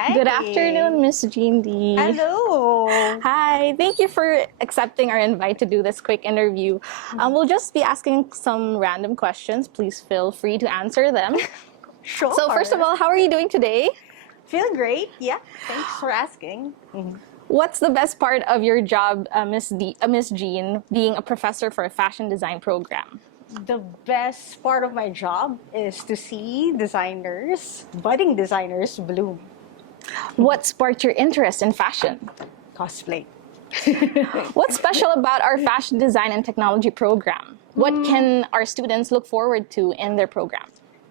Hi. Good afternoon, Miss Jean D. Hello. Hi, thank you for accepting our invite to do this quick interview. We'll just be asking some random questions. Please feel free to answer them. Sure. So first of all, how are you doing today? Feeling great. Yeah. Thanks for asking. What's the best part of your job, Miss Jean, being a professor for a fashion design program? The best part of my job is to see designers, budding designers, bloom. What sparked your interest in fashion? Cosplay. What's special about our fashion design and technology program? What can our students look forward to in their program?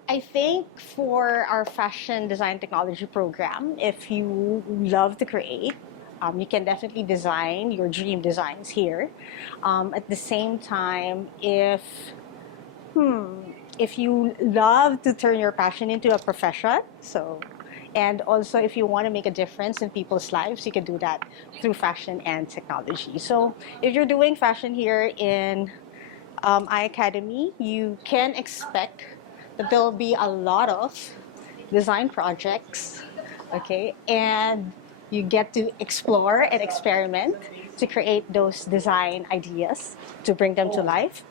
I think for our fashion design technology program, if you love to create, you can definitely design your dream designs here. At the same time, if you love to turn your passion into a profession, and also if you want to make a difference in people's lives, you can do that through fashion and technology. So if you're doing fashion here in iACADEMY, you can expect that there will be a lot of design projects, okay? And you get to explore and experiment to create those design ideas to bring them to life.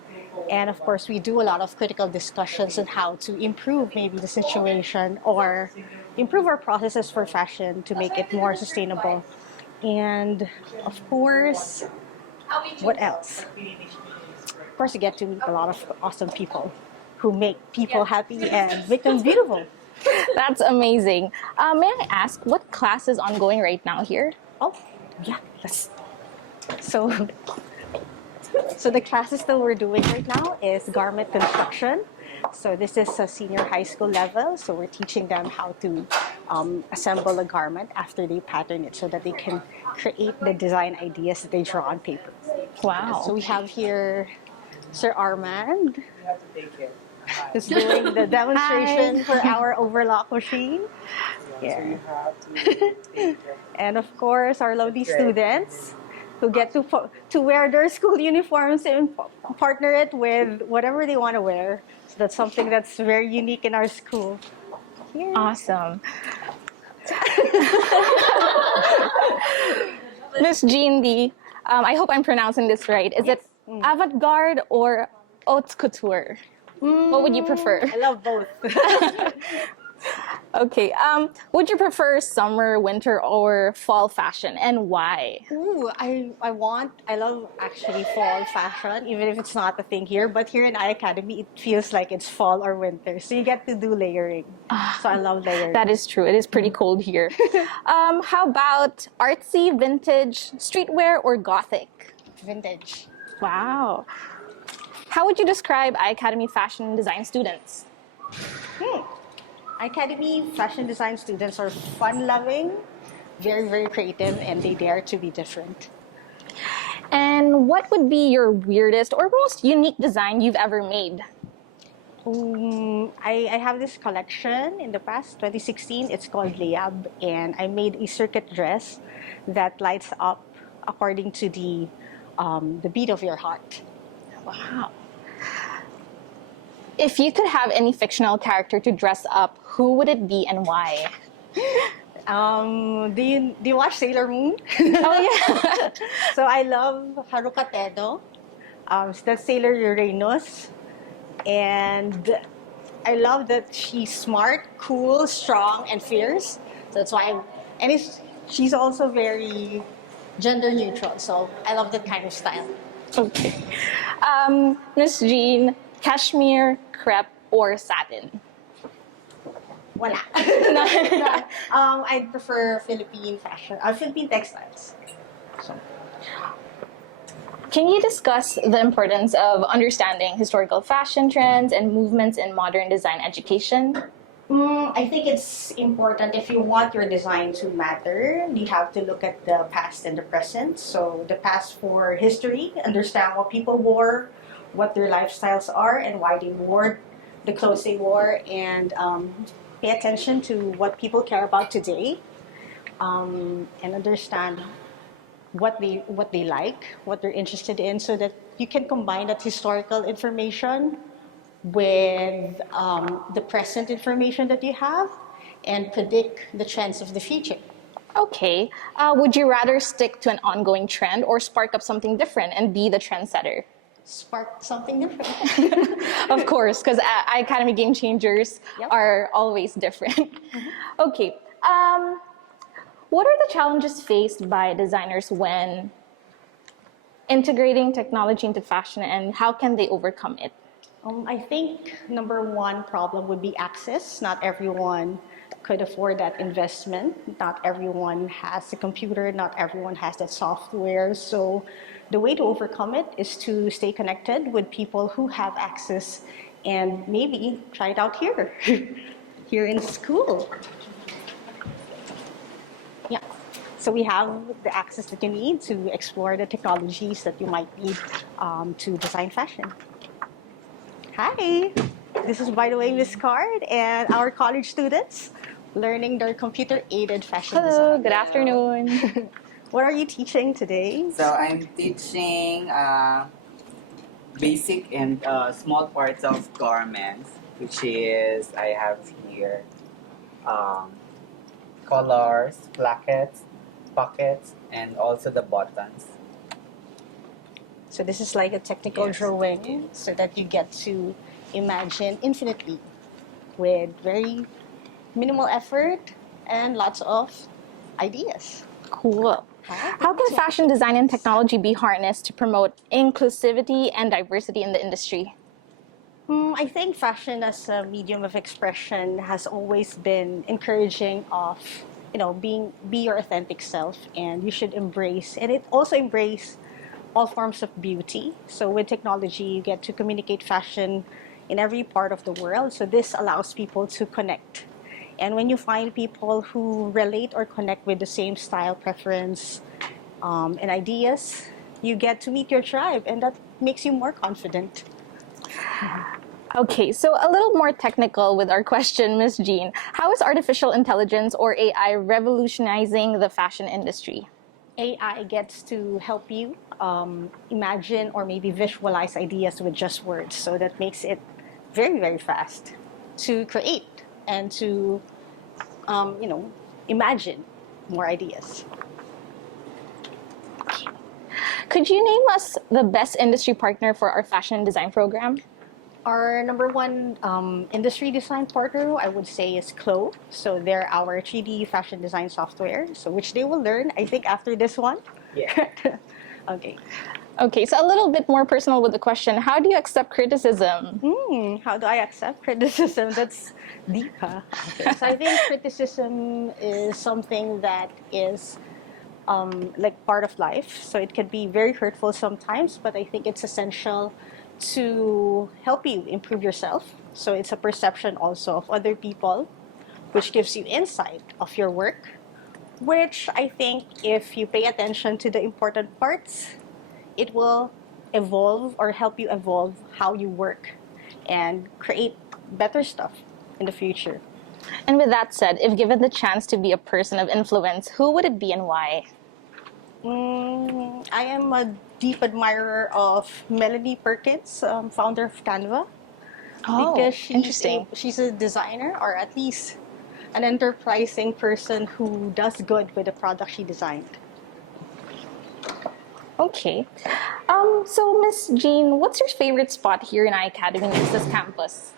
And of course, we do a lot of critical discussions on how to improve maybe the situation or improve our processes for fashion to make it more sustainable. And of course, what else? Of course, you get to meet a lot of awesome people who make people happy and make them beautiful. That's amazing. May I ask, what class is ongoing right now here? Oh, yeah, so the classes that we're doing right now is garment construction. So this is a senior high school level. So we're teaching them how to assemble a garment after they pattern it so that they can create the design ideas that they draw on paper. Wow. So we have here Sir Armand, who's doing the demonstration for our overlock machine. Yeah. And of course, our lovely students who get to wear their school uniforms and partner it with whatever they want to wear. So that's something that's very unique in our school. Yeah. Awesome. Miss Jean D, I hope I'm pronouncing this right. Is it avant-garde or haute couture? What would you prefer? I love both. Okay. Would you prefer summer, winter, or fall fashion, and why? Ooh, I love actually fall fashion, even if it's not a thing here. But here in iACADEMY, it feels like it's fall or winter. So you get to do layering. So I love layering. That is true. It is pretty cold here. How about artsy, vintage, streetwear, or gothic? Vintage. Wow. How would you describe iACADEMY fashion and design students? iACADEMY fashion design students are fun-loving, very, very creative, and they dare to be different. And what would be your weirdest or most unique design you've ever made? I have this collection in the past, 2016. It's called Layab, and I made a circuit dress that lights up according to the beat of your heart. Wow. If you could have any fictional character to dress up, who would it be and why? Do you watch Sailor Moon? Oh, yeah. So I love Haruka Tedo. That's Sailor Uranus. And I love that she's smart, cool, strong, and fierce. So that's why she's also very gender neutral. So I love that kind of style. Okay. Miss Jean, cashmere, crepe, or satin? Wala. I prefer Philippine fashion, Philippine textiles. So. Can you discuss the importance of understanding historical fashion trends and movements in modern design education? I think it's important if you want your design to matter, you have to look at the past and the present. So the past for history, understand what people wore, what their lifestyles are, and why they wore the clothes they wore, and pay attention to what people care about today, and understand what they like, what they're interested in, so that you can combine that historical information with the present information that you have, and predict the trends of the future. Okay. Would you rather stick to an ongoing trend or spark up something different and be the trendsetter? Spark something different. Of course, because iACADEMY game changers Yep. are always different. Okay. What are the challenges faced by designers when integrating technology into fashion, and how can they overcome it? I think number one problem would be access. Not everyone could afford that investment. Not everyone has a computer. Not everyone has that software. So the way to overcome it is to stay connected with people who have access and maybe try it out here, here in school. Yeah. So we have the access that you need to explore the technologies that you might need to design fashion. Hi, this is, by the way, Miss Card and our college students learning their computer-aided fashion Hello, design. good afternoon. What are you teaching today? So I'm teaching basic and small parts of garments, which is I have here collars, plackets, pockets, and also the buttons. So this is like a technical Yes. drawing so that you get to imagine infinitely with very minimal effort and lots of ideas. Cool. How can fashion design and technology be harnessed to promote inclusivity and diversity in the industry? I think fashion as a medium of expression has always been encouraging of, be your authentic self, and you should embrace, and it also embrace all forms of beauty. So with technology, you get to communicate fashion in every part of the world. So this allows people to connect. And when you find people who relate or connect with the same style preference and ideas, you get to meet your tribe, and that makes you more confident. Okay, so a little more technical with our question, Ms. Jean. How is artificial intelligence or AI revolutionizing the fashion industry? AI gets to help you imagine or maybe visualize ideas with just words. So that makes it very, very fast to create and to, imagine more ideas. Could you name us the best industry partner for our fashion design program? Our number one industry design partner, I would say, is Clo. So they're our 3D fashion design software, so which they will learn, I think, after this one. Yeah. Okay. Okay, so a little bit more personal with the question, how do you accept criticism? How do I accept criticism? That's deep, huh? Okay. So I think criticism is something that is like part of life. So it can be very hurtful sometimes, but I think it's essential to help you improve yourself. So it's a perception also of other people, which gives you insight of your work, which I think if you pay attention to the important parts, it will evolve or help you evolve how you work and create better stuff in the future. And with that said, if given the chance to be a person of influence, who would it be and why? I am a deep admirer of Melanie Perkins, founder of Canva, because she's a designer, or at least an enterprising person who does good with the product she designed. Okay. So Miss Jean, what's your favorite spot here in iACADEMY next to campus?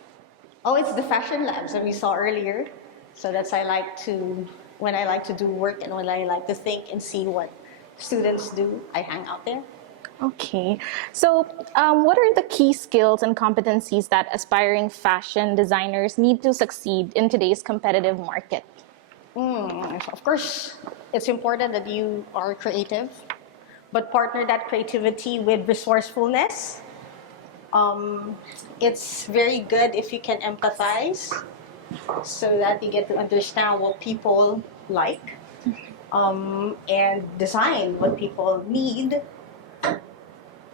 Oh, it's the fashion labs that we saw earlier. So that's when I like to do work and when I like to think and see what students do, I hang out there. Okay. So what are the key skills and competencies that aspiring fashion designers need to succeed in today's competitive market? Of course, it's important that you are creative, but partner that creativity with resourcefulness. It's very good if you can empathize so that you get to understand what people like and design what people need.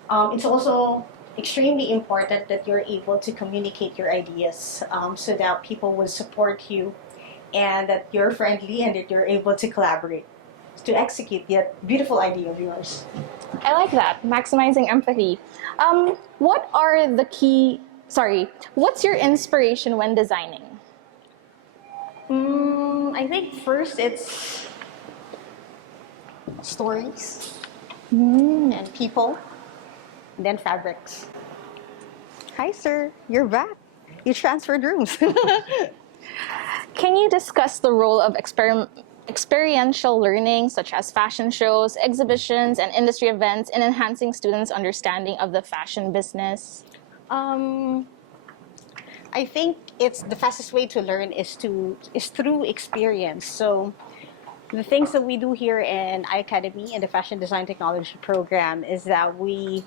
It's also extremely important that you're able to communicate your ideas so that people will support you and that you're friendly and that you're able to collaborate to execute that beautiful idea of yours. I like that, maximizing empathy. What's your inspiration when designing? I think first it's stories and people, and then fabrics. Hi, sir. You're back. You transferred rooms. Can you discuss the role of experiential learning, such as fashion shows, exhibitions, and industry events, in enhancing students' understanding of the fashion business? I think it's the fastest way to learn is through experience. So the things that we do here in iACADEMY in the Fashion Design Technology program is that we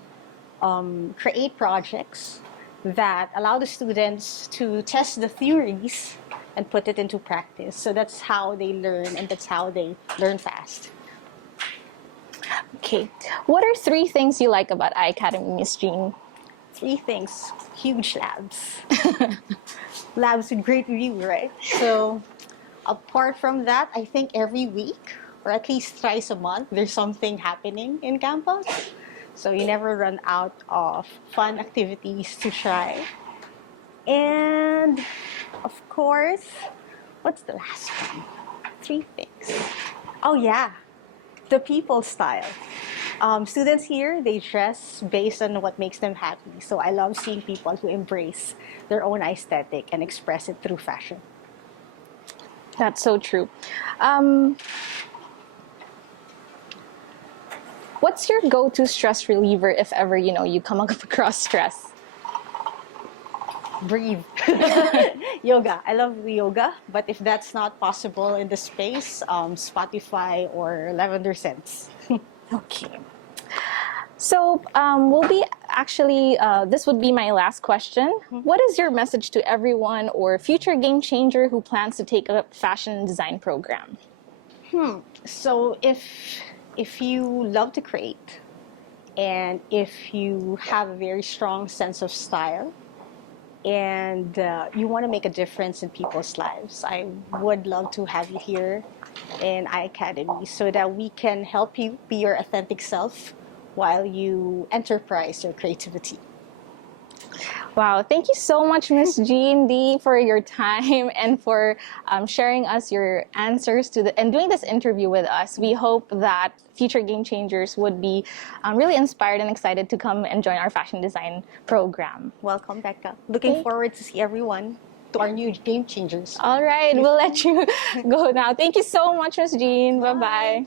create projects that allow the students to test the theories and put it into practice. So that's how they learn, and that's how they learn fast. Okay. What are 3 things you like about iACADEMY, Miss Jean? 3 things: huge labs. Labs with great view, right? So apart from that, I think every week or at least thrice a month, there's something happening in campus. So you never run out of fun activities to try. And of course, what's the last one? 3 things. Oh yeah, the people style. Students here, they dress based on what makes them happy. So I love seeing people who embrace their own aesthetic and express it through fashion. That's so true. What's your go-to stress reliever if ever, you come across stress? Breathe. Yoga. I love yoga, but if that's not possible in the space, Spotify or lavender scents. Okay. So this would be my last question. What is your message to everyone or future game changer who plans to take a fashion design program? So if you love to create, and if you have a very strong sense of style, and you want to make a difference in people's lives, I would love to have you here in iACADEMY so that we can help you be your authentic self while you enterprise your creativity. Wow, thank you so much, Miss Jean D, for your time and for sharing us your answers and doing this interview with us. We hope that future game changers would be really inspired and excited to come and join our fashion design program. Welcome, Becca. Looking forward to see everyone, to our new game changers. All right, we'll let you go now. Thank you so much, Miss Jean. Bye-bye.